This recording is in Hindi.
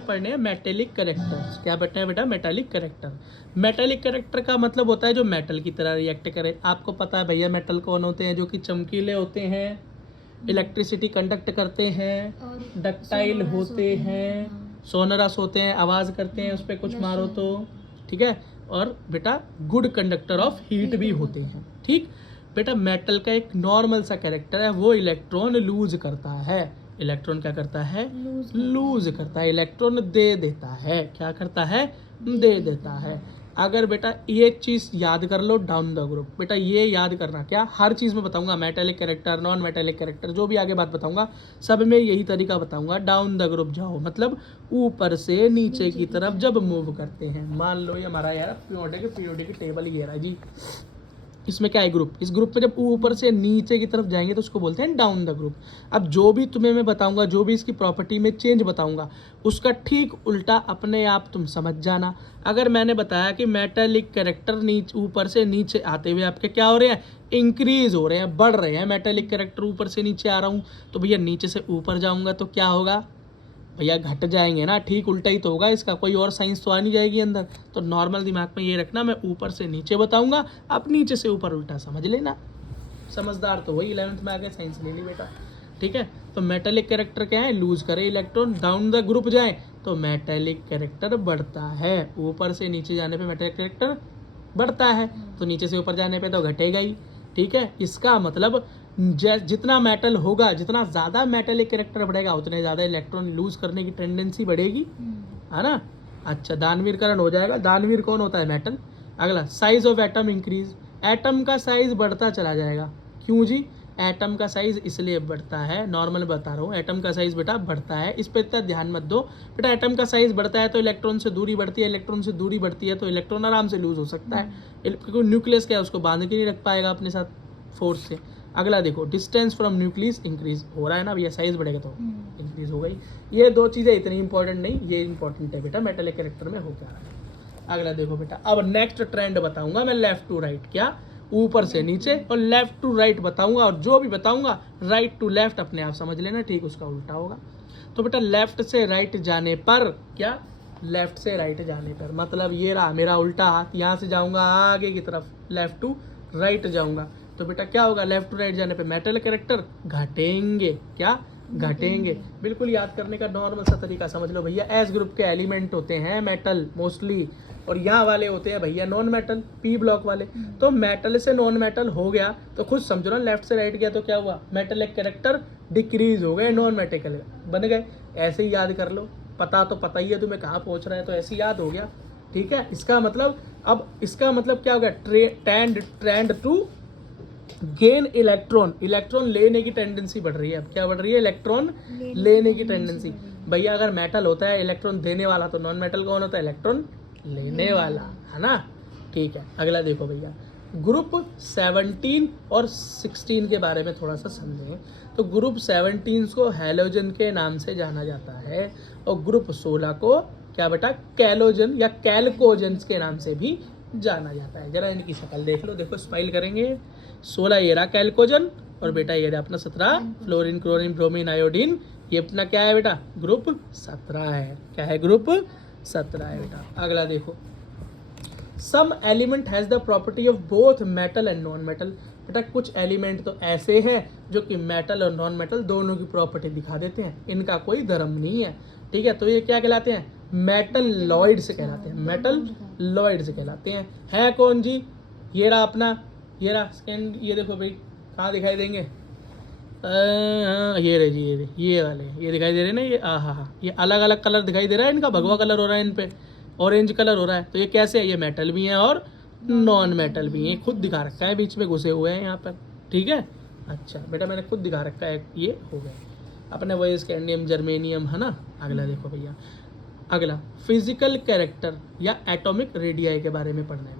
पढ़ने हैं मेटेलिक कैरेक्टर्स। क्या पढ़ना है बेटा? Metallic character. मेटेलिक कैरेक्टर का मतलब होता है जो मेटल की तरह रिएक्ट करे। आपको पता है भैया मेटल कौन होते हैं? जो कि चमकीले होते हैं, इलेक्ट्रिसिटी कंडक्ट करते हैं, डक्टाइल होते हैं, सोनरस होते हैं, आवाज़ करते हैं उस पर कुछ मारो तो, ठीक है। और बेटा गुड कंडक्टर ऑफ हीट भी होते हैं, ठीक। बेटा मेटल का एक नॉर्मल सा कैरेक्टर है, वो इलेक्ट्रॉन लूज करता है। इलेक्ट्रॉन क्या करता है? लूज करता है। इलेक्ट्रॉन दे देता है। क्या करता है? दे देता है। अगर बेटा ये चीज़ याद कर लो, डाउन द ग्रुप, बेटा ये याद करना, क्या हर चीज़ में बताऊंगा, metallic character, non metallic character, जो भी आगे बात बताऊंगा सब में यही तरीका बताऊंगा। डाउन द ग्रुप जाओ, मतलब ऊपर से नीचे की तरफ जब मूव करते हैं। मान लो ये हमारा यार पीरियोडिक टेबल ही है जी, इसमें क्या है? ग्रुप। इस ग्रुप पे जब ऊपर से नीचे की तरफ जाएंगे तो उसको बोलते हैं डाउन द ग्रुप। अब जो भी तुम्हें मैं बताऊंगा, जो भी इसकी प्रॉपर्टी में चेंज बताऊंगा, उसका ठीक उल्टा अपने आप तुम समझ जाना। अगर मैंने बताया कि मेटेलिक कैरेक्टर नीचे ऊपर से नीचे आते हुए आपके क्या हो रहे हैं? इंक्रीज हो रहे हैं, बढ़ रहे हैं। मेटेलिक कैरेक्टर ऊपर से नीचे आ रहा हूँ तो भैया नीचे से ऊपर जाऊँगा तो क्या होगा? भैया घट जाएंगे ना। ठीक उल्टा ही तो होगा इसका, कोई और साइंस तो आ नहीं जाएगी अंदर। तो नॉर्मल दिमाग में ये रखना, मैं ऊपर से नीचे बताऊंगा, आप नीचे से ऊपर उल्टा समझ लेना। समझदार तो वही 11th में आके साइंस ले ली बेटा, ठीक है। तो मेटेलिक कैरेक्टर क्या है? लूज करे इलेक्ट्रॉन। डाउन द ग्रुप जाए तो मेटेलिक कैरेक्टर बढ़ता है। ऊपर से नीचे जाने पे मेटेलिक कैरेक्टर बढ़ता है, तो नीचे से ऊपर जाने पे तो घटेगा ही, ठीक है। इसका मतलब जितना मेटल होगा, जितना ज़्यादा मेटेलिक कैरेक्टर बढ़ेगा, उतने ज़्यादा इलेक्ट्रॉन लूज करने की टेंडेंसी बढ़ेगी, है ना। अच्छा, दानवीरकरण हो जाएगा। दानवीर कौन होता है? मेटल। अगला, size of atom increase. Atom का साइज बढ़ता चला जाएगा। क्यों जी? एटम का साइज इसलिए बढ़ता है, नॉर्मल बता रहा हूँ, एटम का साइज बेटा बढ़ता है, इस पर इतना ध्यान मत दो बेटा। एटम का साइज बढ़ता है तो इलेक्ट्रॉन से दूरी बढ़ती है, इलेक्ट्रॉन से दूरी बढ़ती है तो इलेक्ट्रॉन आराम से लूज हो सकता है, क्योंकि न्यूक्लियस क्या है, उसको बांध के नहीं रख पाएगा अपने साथ फोर्स से। अगला देखो, डिस्टेंस फ्रॉम न्यूक्लियस इंक्रीज हो रहा है ना भैया, साइज बढ़ेगा तो इंक्रीज हो गई। ये दो चीज़ें इतनी इंपॉर्टेंट नहीं, ये इंपॉर्टेंट है बेटा मेटेलिक कैरेक्टर में हो क्या रहा है। अगला देखो बेटा, अब नेक्स्ट ट्रेंड बताऊंगा मैं, लेफ्ट टू राइट, क्या ऊपर से नीचे, और लेफ्ट टू राइट बताऊंगा, और जो भी बताऊंगा राइट टू लेफ्ट अपने आप समझ लेना, ठीक उसका उल्टा होगा। तो बेटा लेफ्ट से राइट जाने पर क्या? लेफ्ट से राइट जाने पर मतलब ये रहा मेरा उल्टा हाथ, यहाँ से जाऊंगा आगे की तरफ, लेफ्ट टू राइट जाऊंगा तो बेटा क्या होगा? लेफ्ट टू राइट जाने पे मेटल कैरेक्टर घटेंगे। क्या घटेंगे? बिल्कुल याद करने का नॉर्मल सा तरीका समझ लो भैया। एस ग्रुप के एलिमेंट होते हैं मेटल मोस्टली, और यहाँ वाले होते हैं भैया नॉन मेटल, पी ब्लॉक वाले। तो मेटल से नॉन मेटल हो गया तो खुद समझो ना, लेफ्ट से राइट गया तो क्या हुआ? मेटल कैरेक्टर डिक्रीज हो गए, नॉन मेटेलिक बन गए। ऐसे ही याद कर लो, पता तो पता ही है तुम्हें कहाँ पहुँच रहा है, तो ऐसे ही याद हो गया, ठीक है। इसका मतलब, अब इसका मतलब क्या हो गया? Trend to gain electron, electron लेने की टेंडेंसी बढ़ रही है। अब क्या बढ़ रही है? इलेक्ट्रॉन लेने की टेंडेंसी। भैया अगर मेटल होता है इलेक्ट्रॉन देने वाला, तो नॉन मेटल कौन होता है? इलेक्ट्रॉन लेने वाला, है ना, ठीक है। अगला देखो भैया, ग्रुप 17 और 16 के बारे में थोड़ा सा समझें। तो ग्रुप 17 को हैलोजन के नाम से जाना जाता है, और ग्रुप 16 को क्या बेटा? कैलोजन या कैल्कोजन के नाम से भी जाना जाता है। जरा इनकी शक्ल देख लो, देखो स्माइल करेंगे। 16 ये रहा कैल्कोजन, और बेटा ये रहा अपना 17 फ्लोरीन क्लोरीन ब्रोमीन आयोडीन, ये अपना क्या है बेटा? ग्रुप 17 है। क्या है? ग्रुप 17 है बेटा। अगला देखो, some element has the property of both metal and non metal. बेटा कुछ एलिमेंट तो ऐसे हैं जो कि मेटल और नॉन मेटल दोनों की प्रॉपर्टी दिखा देते हैं, इनका कोई धर्म नहीं है, ठीक है। तो ये क्या कहलाते हैं? मेटल लॉइड्स कहलाते हैं, मेटल लॉइड्स कहलाते हैं। है कौन जी? ये रहा अपना, ये रहा स्कैन, ये देखो भाई कहाँ दिखाई देंगे? ये रहे जी, ये वाले, ये दिखाई दे रहे हैं ना, ये हाँ, ये अलग अलग कलर दिखाई दे रहा है, इनका भगवा कलर हो रहा है, इन पे ऑरेंज कलर हो रहा है। तो ये कैसे है? ये मेटल भी हैं और नॉन मेटल भी हैं, खुद दिखा रखा है, बीच में घुसे हुए हैं यहाँ पर, ठीक है। अच्छा बेटा मैंने खुद दिखा रखा है, ये हो गए अपने वही स्कैंडियम जर्मेनियम, है ना। अगला देखो भैया, अगला फिजिकल कैरेक्टर या एटॉमिक रेडियाई के बारे में पढ़ना है।